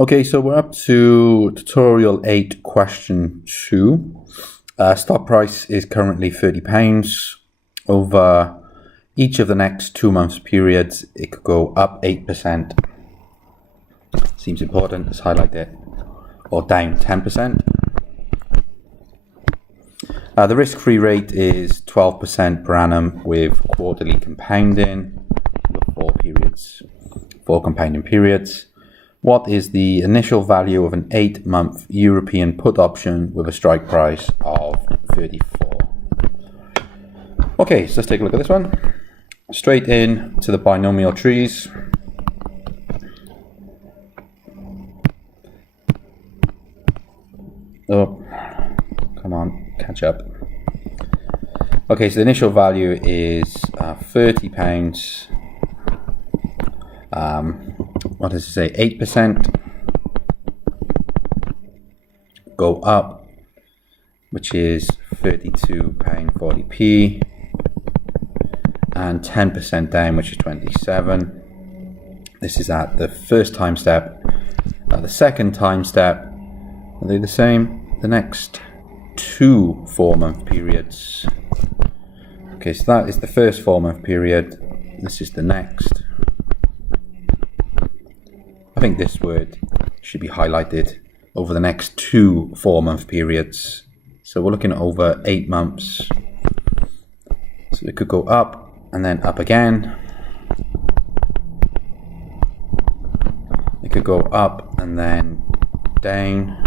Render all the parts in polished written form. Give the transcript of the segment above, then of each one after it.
Okay, so we're up to tutorial 8, question 2. Stock price is currently £30. Over each of the next 2 months periods, it could go up 8%. Seems important, let's highlight it. Or down 10%. The risk-free rate is 12% per annum with quarterly compounding for 4 compounding periods. What is the initial value of an 8-month European put option with a strike price of 34? Okay, so let's take a look at this one. Straight in to the binomial trees. Oh, come on, catch up. Okay, so the initial value is £30. What does it say? 8% go up, which is £32.40p, and 10% down, which is 27. This is at the first time step. The second time step, are they the same? The next 2 4-month periods. Okay, so that is the first 4-month period. This is the next. I think this word should be highlighted over the next 2 4-month periods. So we're looking at over 8 months. So it could go up and then up again. It could go up and then down.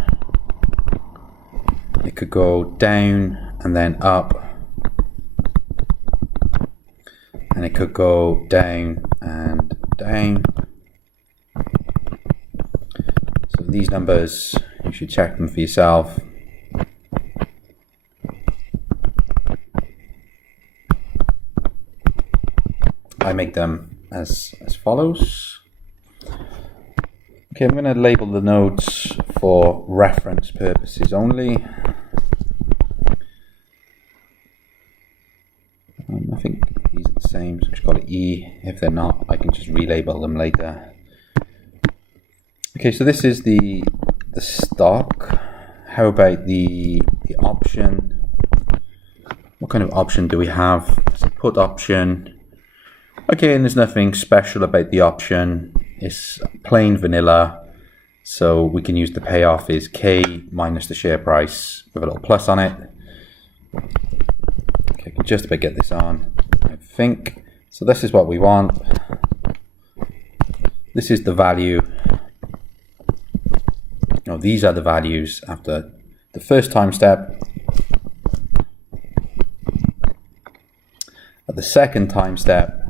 It could go down and then up. And it could go down and down. So these numbers, you should check them for yourself. I make them as follows. Okay, I'm going to label the nodes for reference purposes only. I think these are the same, so just call it E. If they're not, I can just relabel them later. Okay, so this is the stock. How about the option? What kind of option do we have? It's a put option. Okay, and there's nothing special about the option. It's plain vanilla. So we can use the payoff is K minus the share price with a little plus on it. Okay, I can just about get this on, I think. So this is what we want. This is the value. No, these are the values after the first time step. At the second time step,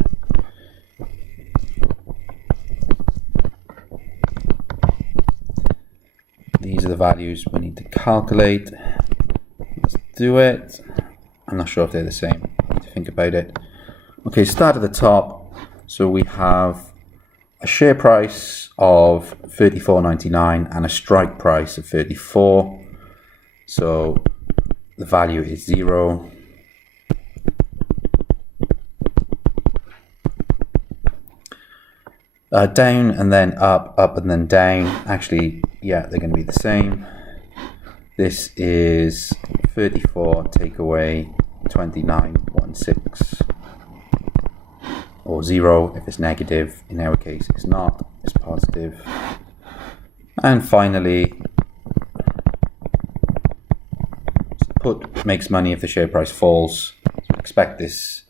these are the values we need to calculate. Let's do it. I'm not sure if they're the same. I need to think about it. Okay, start at the top. So we have a share price of $34.99 and a strike price of 34. So the value is 0. Down and then up, up and then down. Actually, yeah, they're going to be the same. This is 34 take away 29.16. Or 0 if it's negative. In our case, it's not. It's positive. And finally, put makes money if the share price falls. Expect this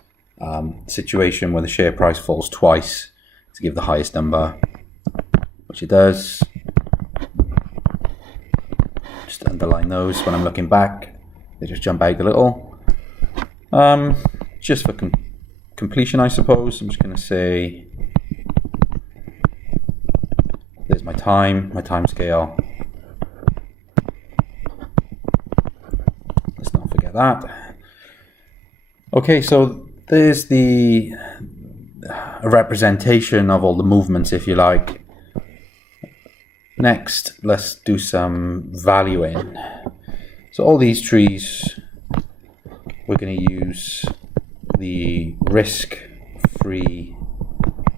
situation where the share price falls twice to give the highest number, which it does. Just underline those when I'm looking back. They just jump out a little. Just for completion, I suppose, I'm just going to say there's my time scale. Let's not forget that. Okay, so there's a representation of all the movements, if you like. Next, let's do some valuing. So all these trees, we're going to use the risk-free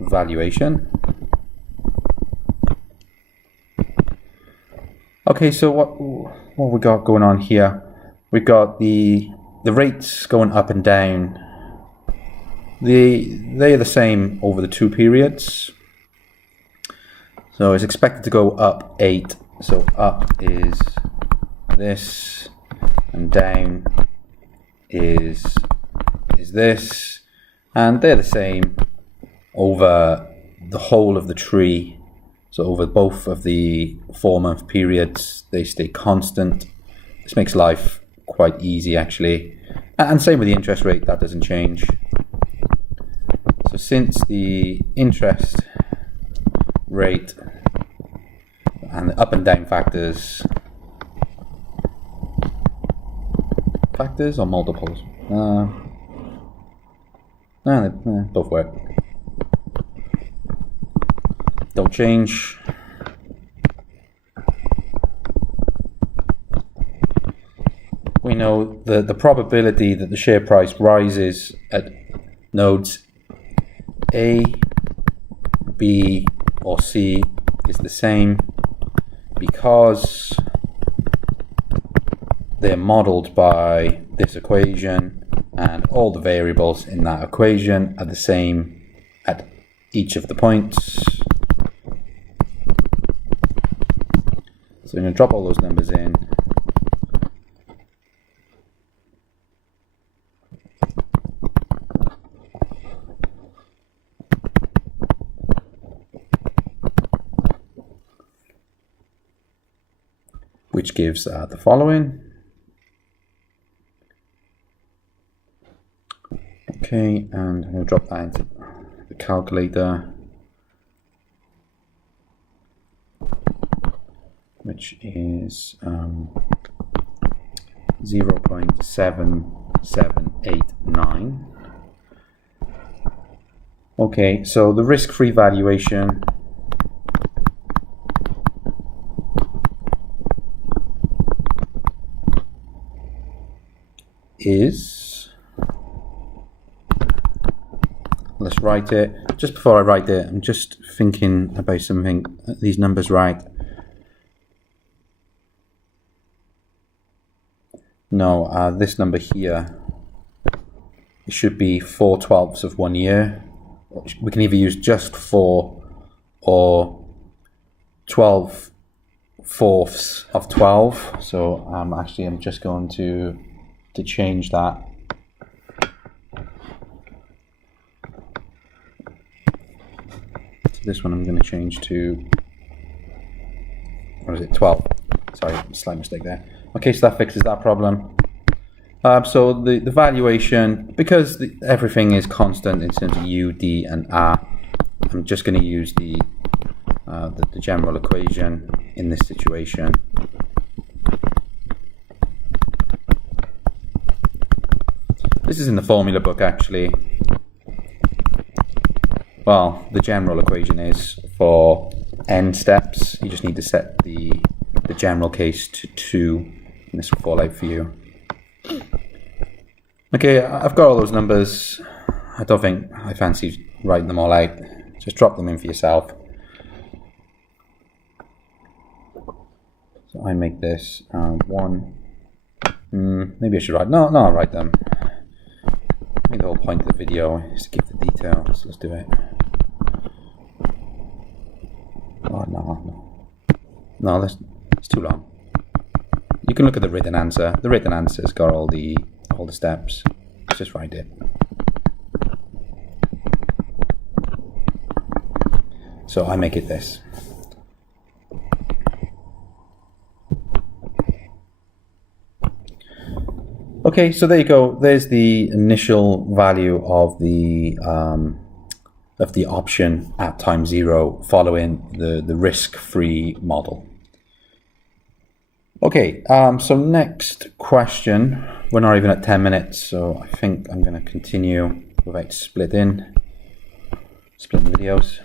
valuation. Okay, so what we got going on here? We've got the rates going up and down. They're the same over the two periods. So it's expected to go up 8. So up is this, and down is this, and they're the same over the whole of the tree. So over both of the 4-month periods, they stay constant. This makes life quite easy, actually. And same with the interest rate, that doesn't change. So since the interest rate and the up and down factors or multiples? Both work. Don't change. We know the probability that the share price rises at nodes A, B, or C is the same because they're modeled by this equation, and all the variables in that equation are the same at each of the points. So I'm going to drop all those numbers in. Which gives the following. Okay, and I'm going to drop that into the calculator, which is 0.7789. Okay, so the risk-free valuation is, let's write it. Just before I write it, I'm just thinking about something. Are these numbers right? No, this number here, it should be 4/12 of 1 year. We can either use just 4 or 12/4 of 12. So actually I'm just going to change that. So this one I'm going to change to, what is it, 12. Sorry, slight mistake there. Okay, so that fixes that problem. So the valuation, because everything is constant in terms of U, D, and R, I'm just going to use the general equation in this situation. This is in the formula book, actually. Well, the general equation is for n steps. You just need to set the general case to 2, and this will fall out for you. Okay, I've got all those numbers. I don't think I fancy writing them all out. Just drop them in for yourself. So I make this 1. Maybe I should write. No, I'll write them. I think the whole point of the video is to give the details. Let's do it. Oh, no, it's too long. You can look at the written answer. The written answer's got all the steps. Let's just write it. So I make it this. Okay, so there you go. There's the initial value of the option at time 0 following the risk-free model. Okay, so next question. We're not even at 10 minutes, so I think I'm going to continue without splitting the videos.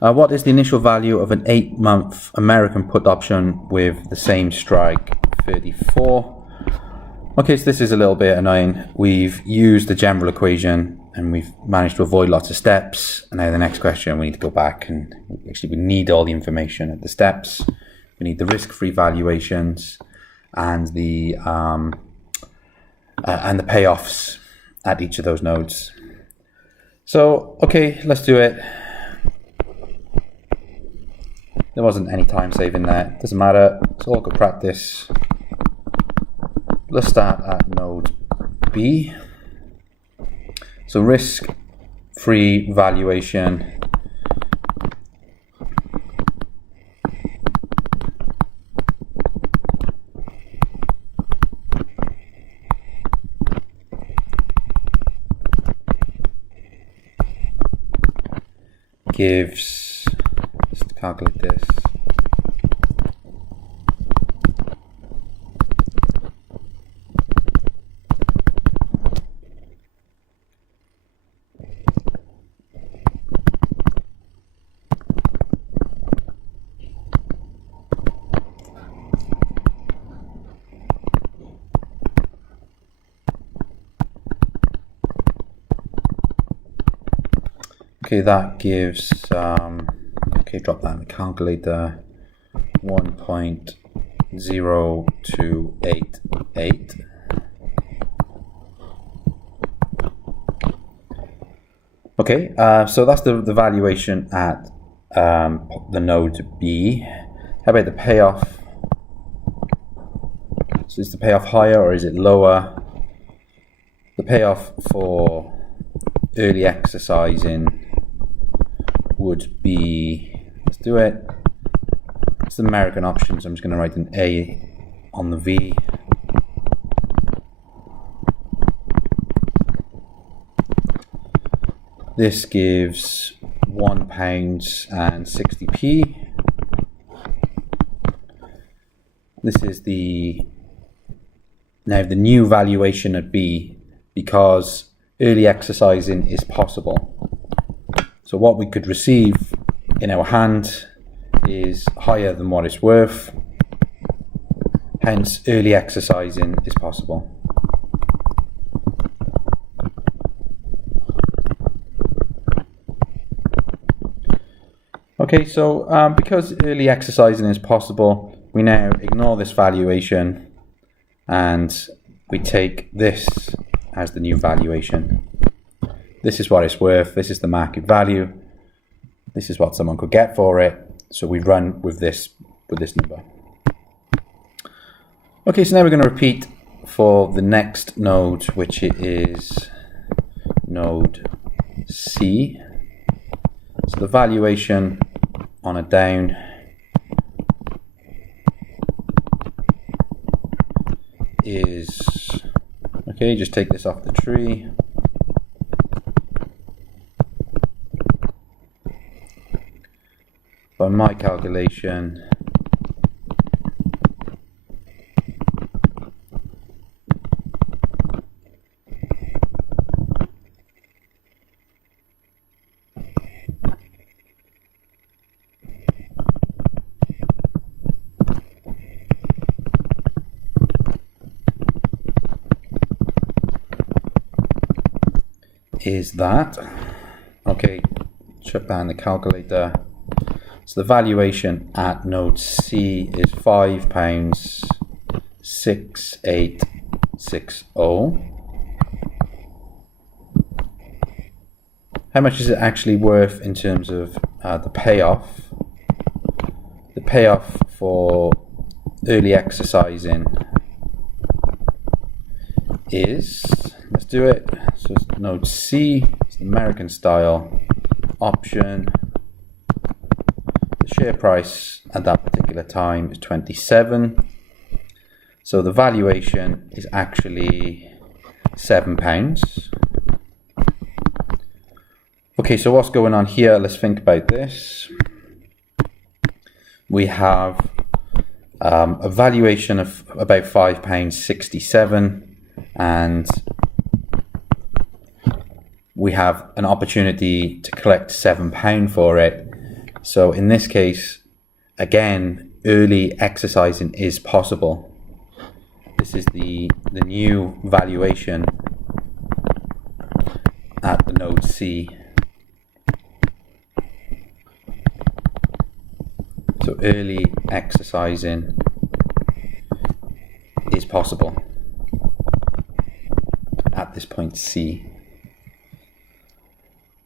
What is the initial value of an 8-month American put option with the same strike, 34? Okay, so this is a little bit annoying. We've used the general equation and we've managed to avoid lots of steps. And now the next question, we need to go back and actually we need all the information at the steps. We need the risk-free valuations and the payoffs at each of those nodes. So, okay, let's do it. There wasn't any time saving there. Doesn't matter. It's all good practice. Let's start at node B. So risk-free valuation gives, let's calculate this. Okay, that gives, okay, drop that in the calculator, 1.0288. Okay, so that's the valuation at the node B. How about the payoff? So is the payoff higher or is it lower? The payoff for early exercising would be, let's do it, it's the American option, so I'm just going to write an A on the V. This gives £1.60. This is the new valuation at B, because early exercising is possible. So what we could receive in our hand is higher than what it's worth. Hence, early exercising is possible. Okay, so because early exercising is possible, we now ignore this valuation and we take this as the new valuation. This is what it's worth, this is the market value, this is what someone could get for it, so we run with this number. Okay, so now we're going to repeat for the next node, which is node C. So the valuation on a down is, okay, just take this off the tree. By my calculation, is that, okay, chuck that in the calculator. So the valuation at node C is £5.6860. How much is it actually worth in terms of the payoff? The payoff for early exercising is, let's do it. So it's node C, it's the American style option. The share price at that particular time is 27. So the valuation is actually £7. Okay, so what's going on here? Let's think about this. We have a valuation of about £5.67, and we have an opportunity to collect £7 for it. So in this case, again, early exercising is possible. This is the new valuation at the node C. So So early exercising is possible at this point C.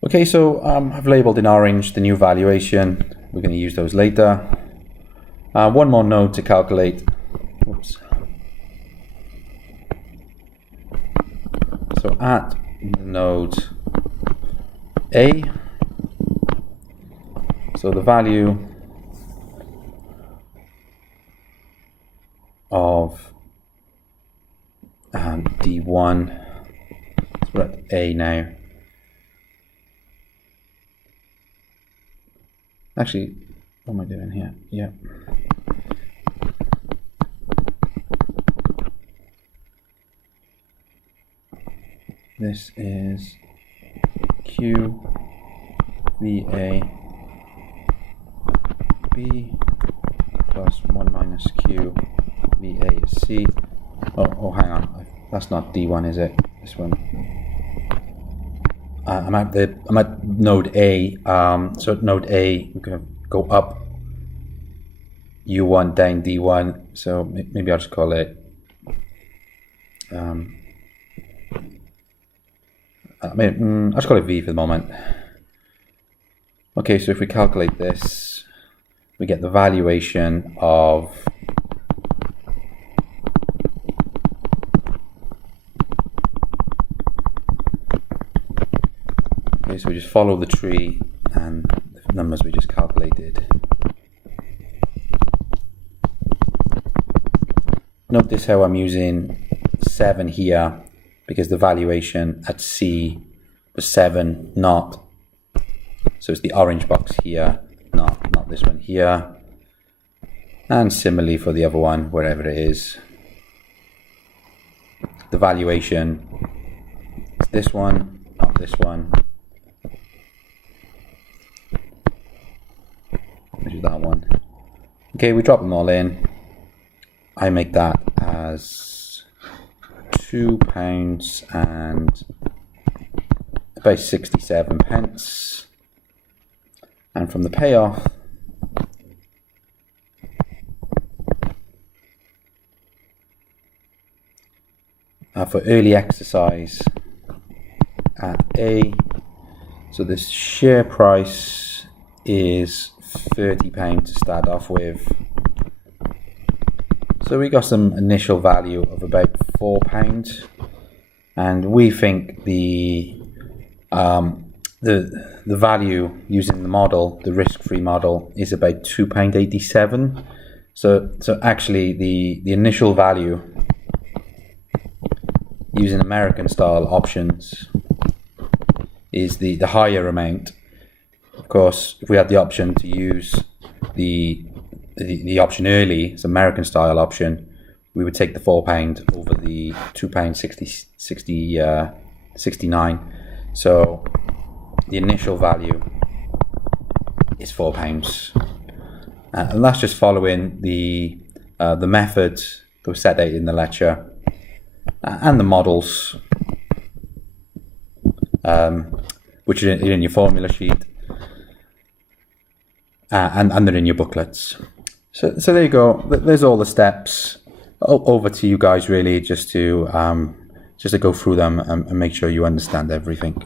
Okay, so I've labeled in orange the new valuation. We're going to use those later. One more node to calculate. Whoops. So at node A, so the value of D1, so we're at A now. Actually, what am I doing here? Yeah. This is Q VA B plus 1 minus Q VA is C. Oh, hang on. That's not D1, is it? This one. I'm at node A. So at node A, we're going to go up U1 down D1. So maybe I'll just call it. I'll just call it V for the moment. Okay, so if we calculate this, we get the valuation of so we just follow the tree and the numbers we just calculated. Notice how I'm using 7 here because the valuation at C was 7, not. So it's the orange box here, not this one here. And similarly for the other one, wherever it is. The valuation is this one, not this one. Which is that one. Okay, we drop them all in. I make that as £2 and about 67 pence. And from the payoff, for early exercise at A, so this share price is £30 to start off with. So we got some initial value of about £4, and we think the value using the model, the risk-free model, is about £2.87. So actually the initial value using American style options is the higher amount. Of course, if we had the option to use the option early, it's American style option, we would take the £4 over the £2.69. So the initial value is £4, and that's just following the method that was set out in the lecture and the models, which are in your formula sheet, and they're in your booklets. So there you go. There's all the steps. Over to you guys, really, just to go through them and make sure you understand everything.